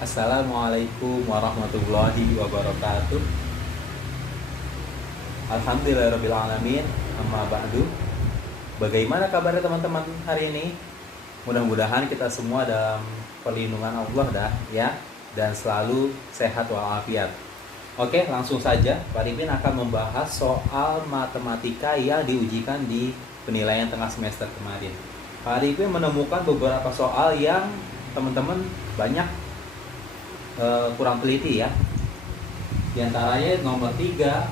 Assalamualaikum warahmatullahi wabarakatuh. Alhamdulillahirrabbilalamin. Amma ba'du. Bagaimana kabarnya teman-teman hari ini? Mudah-mudahan kita semua dalam perlindungan Allah dah ya, dan selalu sehat walafiat. Oke, langsung saja Pak Ripin akan membahas soal matematika yang diujikan di penilaian tengah semester kemarin. Pak Ripin menemukan beberapa soal yang teman-teman banyak kurang teliti ya. Di antaranya nomor 3,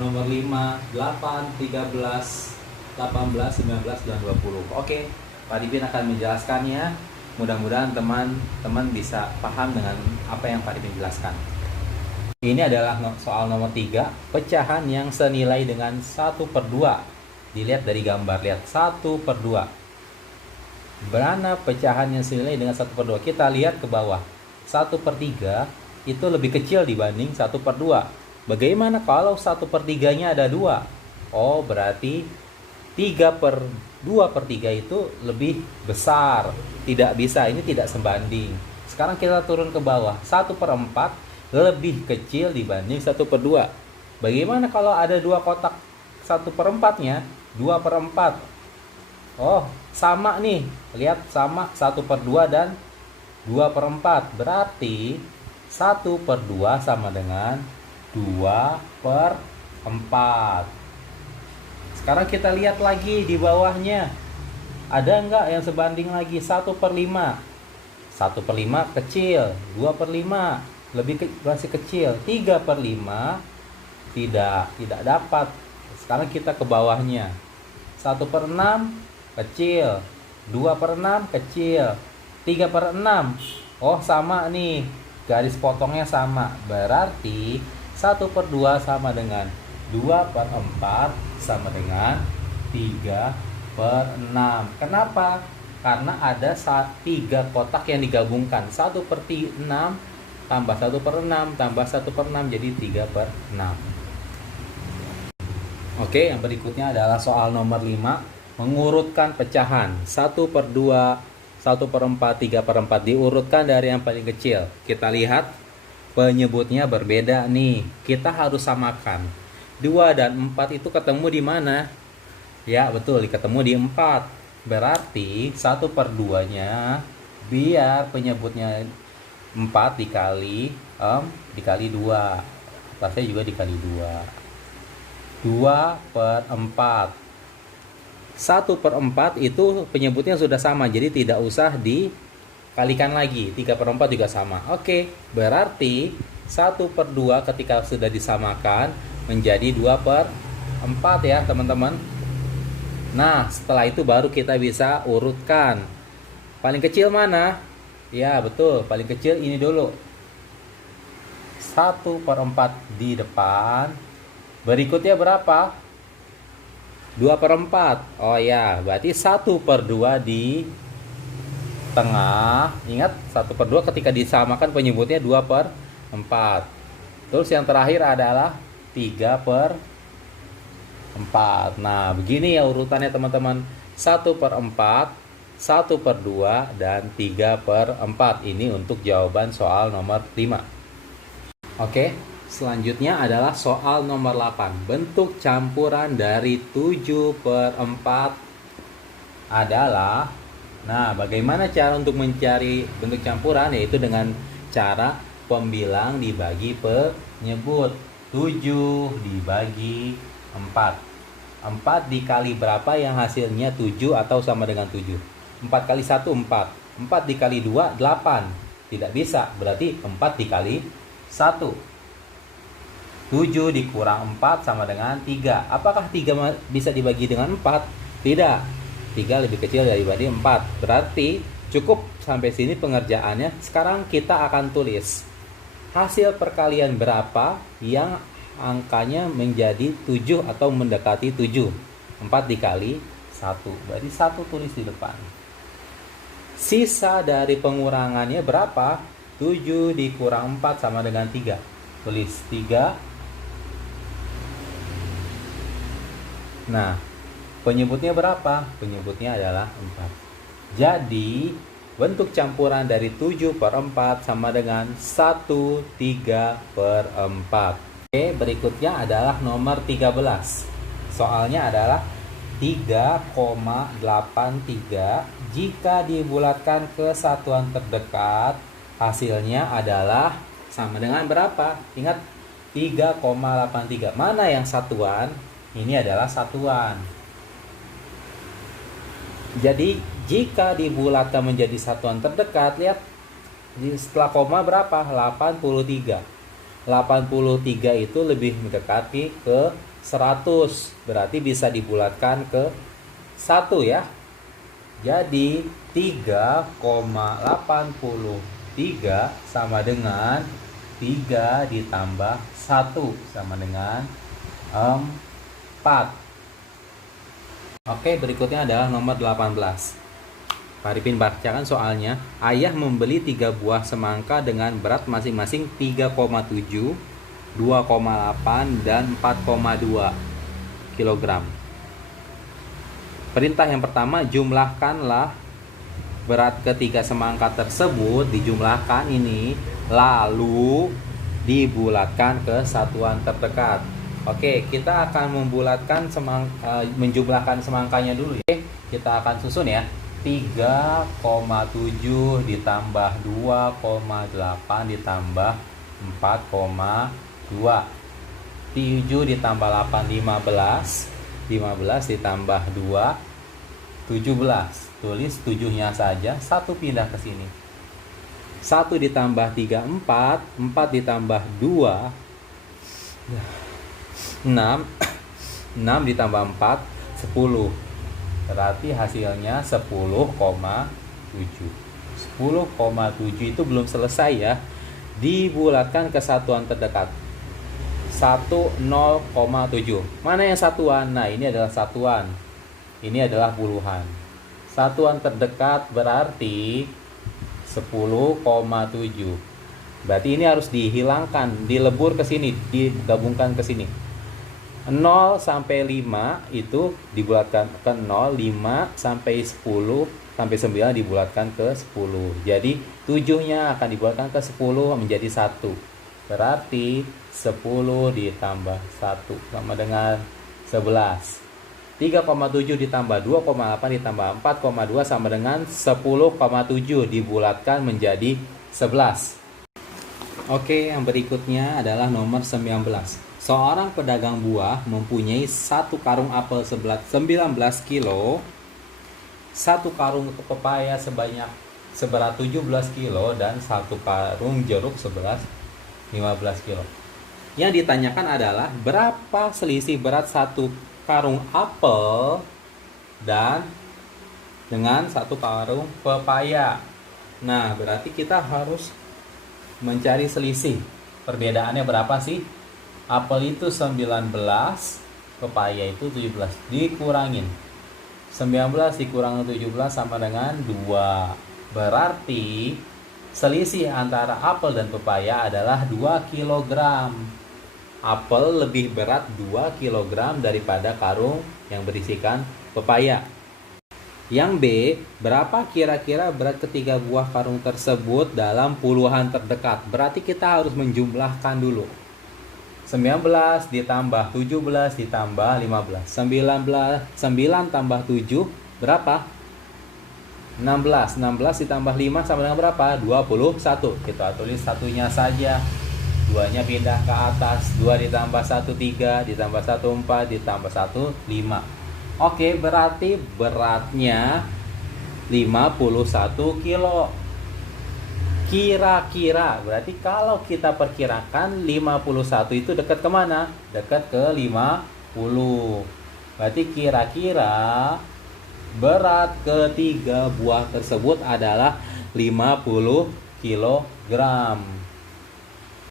nomor 5, 8, 13, 18, 19, dan 20. Oke, Pak Dipin akan menjelaskannya. Mudah-mudahan teman-teman bisa paham dengan apa yang Pak Dipin jelaskan. Ini adalah soal nomor 3, pecahan yang senilai dengan 1/2. Dilihat dari gambar, lihat 1/2. Mana pecahan yang senilai dengan 1/2? Kita lihat ke bawah. 1/3 itu lebih kecil dibanding 1/2. Bagaimana kalau 1/3-nya ada 2? Oh, berarti 2/3 itu lebih besar. Tidak bisa, ini tidak sebanding. Sekarang kita turun ke bawah. 1/4 lebih kecil dibanding 1/2. Bagaimana kalau ada 2 kotak 1/4-nya? 2/4. Oh, sama nih. Lihat, sama 1/2 dan 2/4. Berarti 1/2 sama dengan 2/4. Sekarang kita lihat lagi di bawahnya. Ada nggak yang sebanding lagi? 1/5. 1/5 kecil. 2/5 masih kecil. 3/5 tidak dapat. Sekarang kita ke bawahnya. 1/6 kecil. 2/6 kecil. 3/6. Oh, sama nih. Garis potongnya sama. Berarti 1/2 sama dengan 2/4 sama dengan 3/6. Kenapa? Karena ada 3 kotak yang digabungkan. 1/6 tambah 1/6 tambah 1/6 jadi 3/6. Oke, yang berikutnya adalah soal nomor 5. Mengurutkan pecahan 1/2, 1/4, 3/4, diurutkan dari yang paling kecil. Kita lihat penyebutnya berbeda nih. Kita harus samakan. 2 dan 4 itu ketemu di mana? Ya, betul, ketemu di 4. Berarti 1/2-nya biar penyebutnya 4 dikali 2. Atasnya juga dikali 2. 2/4. 1/4 itu penyebutnya sudah sama, jadi tidak usah dikalikan lagi. 3/4 juga sama. Oke, berarti 1/2 ketika sudah disamakan menjadi 2/4 ya teman-teman. Nah, setelah itu baru kita bisa urutkan. Paling kecil mana? Ya, betul, paling kecil ini dulu. 1/4 di depan. Berikutnya berapa? 2/4. Oh ya, berarti 1/2 di tengah. Ingat, 1/2 ketika disamakan penyebutnya 2/4. Terus yang terakhir adalah 3/4. Nah, begini ya urutannya teman-teman. 1/4, 1/2, dan 3/4. Ini untuk jawaban soal nomor 5. Oke, selanjutnya adalah soal nomor 8. Bentuk campuran dari 7/4 adalah, nah, bagaimana cara untuk mencari bentuk campuran? Yaitu dengan cara pembilang dibagi penyebut. 7 dibagi 4. 4 dikali berapa yang hasilnya 7 atau sama dengan 7? 4 kali 1, 4. 4 dikali 2, 8. Tidak bisa, berarti 4 dikali 1. 7 dikurang 4 sama dengan 3. Apakah 3 bisa dibagi dengan 4? Tidak. 3 lebih kecil daripada 4. Berarti cukup sampai sini pengerjaannya. Sekarang kita akan tulis hasil perkalian berapa yang angkanya menjadi 7 atau mendekati 7. 4 dikali 1. Berarti 1 tulis di depan. Sisa dari pengurangannya berapa? 7 dikurang 4 sama dengan 3. Tulis 3. Nah, penyebutnya berapa? Penyebutnya adalah 4. Jadi Bentuk campuran dari 7/4 sama dengan 1/3/4. Oke, berikutnya adalah nomor 13. Soalnya adalah 3,83 jika dibulatkan ke satuan terdekat, hasilnya adalah sama dengan berapa? Ingat, 3,83. Mana yang satuan? Ini adalah satuan. Jadi jika dibulatkan menjadi satuan terdekat, lihat setelah koma berapa? 83. 83 itu lebih mendekati ke 100. Berarti bisa dibulatkan ke 1 ya. Jadi 3,83 sama dengan 3 ditambah 1 sama dengan 4. Oke, berikutnya adalah nomor 18. Pak Arifin bacakan soalnya. Ayah membeli 3 buah semangka dengan berat masing-masing 3,7, 2,8, dan 4,2 kg. Perintah yang pertama, jumlahkanlah berat ketiga semangka tersebut, dijumlahkan ini, lalu dibulatkan ke satuan terdekat. Oke, kita akan menjumlahkan semangkanya dulu ya. Kita akan susun ya. 3,7 ditambah 2,8 ditambah 4,2. 7 ditambah 8, 15. 15 ditambah 2, 17. Tulis 7-nya saja, 1 pindah ke sini. 1 ditambah 3, 4. 4 ditambah 2, 6. 6 ditambah 4, 10. Berarti hasilnya 10,7. 10,7 itu belum selesai ya. Dibulatkan ke satuan terdekat. 10,7. Mana yang satuan? Nah, ini adalah satuan. Ini adalah puluhan. Satuan terdekat berarti 10,7. Berarti ini harus dihilangkan, dilebur ke sini, digabungkan ke sini. 0 sampai 5 itu dibulatkan ke 0, 5 sampai 10 sampai 9 dibulatkan ke 10. Jadi 7-nya akan dibulatkan ke 10 menjadi 1. Berarti 10 ditambah 1 sama dengan 11. 3,7 ditambah 2,8 ditambah 4,2 sama dengan 10,7 dibulatkan menjadi 11. Oke, yang berikutnya adalah nomor 19. Seorang pedagang buah mempunyai 1 karung apel seberat 19 kilo, 1 karung pepaya seberat 17 kilo, dan 1 karung jeruk seberat 15 kilo. Yang ditanyakan adalah berapa selisih berat 1 karung apel dan dengan 1 karung pepaya. Nah, berarti kita harus mencari selisih. Perbedaannya berapa sih? Apel itu 19, pepaya itu 17. Dikurangin. 19 dikurangi 17 sama dengan 2. Berarti selisih antara apel dan pepaya adalah 2 kg. Apel lebih berat 2 kg daripada karung yang berisikan pepaya. Yang B, berapa kira-kira berat ketiga buah karung tersebut dalam puluhan terdekat? Berarti kita harus menjumlahkan dulu. 19 ditambah 17 ditambah 15. 9 tambah 7 berapa? 16. 16 ditambah 5 sama dengan berapa? 21. Kita tulis satunya saja. 2-nya pindah ke atas. 2 ditambah 1, 3. Ditambah 1, 4. Ditambah 1, 5. Oke, berarti beratnya 51 kilo. Kira-kira, berarti kalau kita perkirakan 51 itu dekat kemana? Dekat ke 50. Berarti kira-kira berat ketiga buah tersebut adalah 50 kg.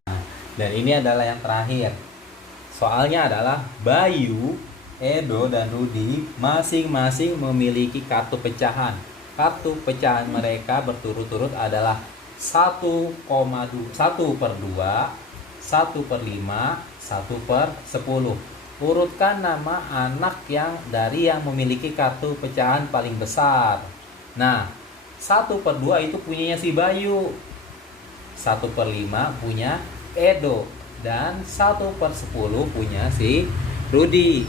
Nah, dan ini adalah yang terakhir. Soalnya adalah Bayu, Edo, dan Rudi masing-masing memiliki kartu pecahan. Kartu pecahan mereka berturut-turut adalah 1,2, 1/2, 1/5, 1/10. Urutkan nama anak yang memiliki kartu pecahan paling besar. Nah, 1/2 itu punyanya si Bayu. 1/5 punya Edo. Dan 1/10 punya si Rudi.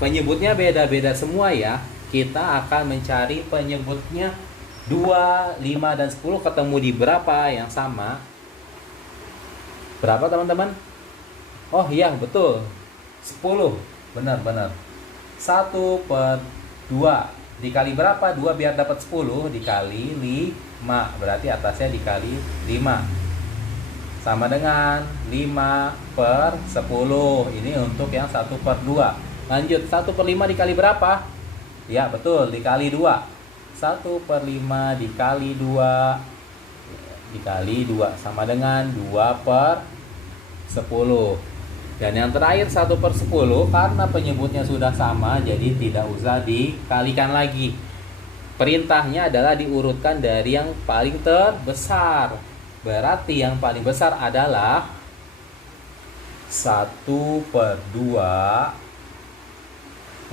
Penyebutnya beda-beda semua ya. Kita akan mencari penyebutnya 2, 5, dan 10 ketemu di berapa yang sama. Berapa teman-teman? Oh iya betul, 10. Benar-benar 1/2 dikali berapa? 2 biar dapat 10 dikali 5. Berarti atasnya dikali 5 sama dengan 5/10. Ini untuk yang 1/2. Lanjut, 1/5 dikali berapa? Ya betul, dikali 2. 1/5 dikali 2 sama dengan 2/10. Dan yang terakhir 1/10, karena penyebutnya sudah sama, jadi tidak usah dikalikan lagi. Perintahnya adalah diurutkan dari yang paling terbesar. Berarti yang paling besar adalah 1/2.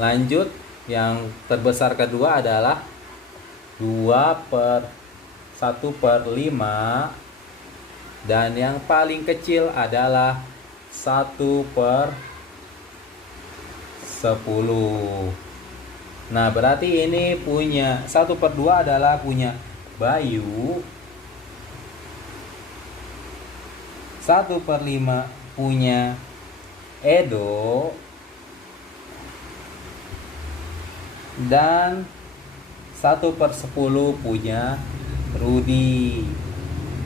Lanjut, yang terbesar kedua adalah 1/5. Dan yang paling kecil adalah 1/10. Nah, berarti ini punya 1/2 adalah punya Bayu. 1/5 punya Edo. Dan 1/10 punya Rudi.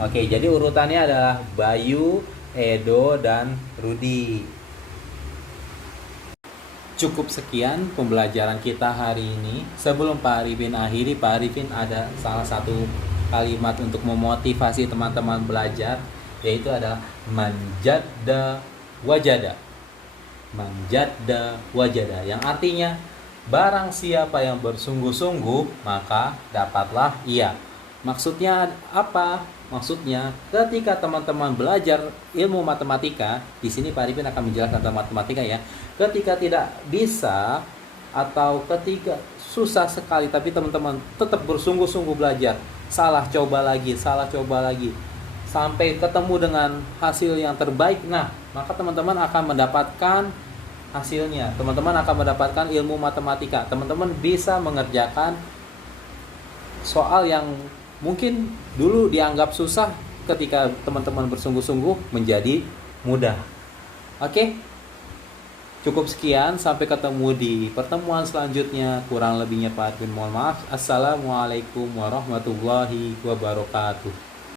Oke, jadi urutannya adalah Bayu, Edo, dan Rudi. Cukup sekian pembelajaran kita hari ini. Sebelum Pak Arifin akhiri, Pak Arifin ada salah satu kalimat untuk memotivasi teman-teman belajar, yaitu adalah manjadda wajada. Manjadda wajada, yang artinya barang siapa yang bersungguh-sungguh maka dapatlah ia. Maksudnya apa? Maksudnya ketika teman-teman belajar ilmu matematika, di sini Pak Arifin akan menjelaskan tentang matematika ya. Ketika tidak bisa atau ketika susah sekali tapi teman-teman tetap bersungguh-sungguh belajar, salah coba lagi sampai ketemu dengan hasil yang terbaik, nah maka teman-teman akan mendapatkan hasilnya. Teman-teman akan mendapatkan ilmu matematika. Teman-teman bisa mengerjakan soal yang mungkin dulu dianggap susah, ketika teman-teman bersungguh-sungguh menjadi mudah. Oke? Cukup sekian, sampai ketemu di pertemuan selanjutnya. Kurang lebihnya Pak Arifin mohon maaf. Assalamualaikum warahmatullahi wabarakatuh.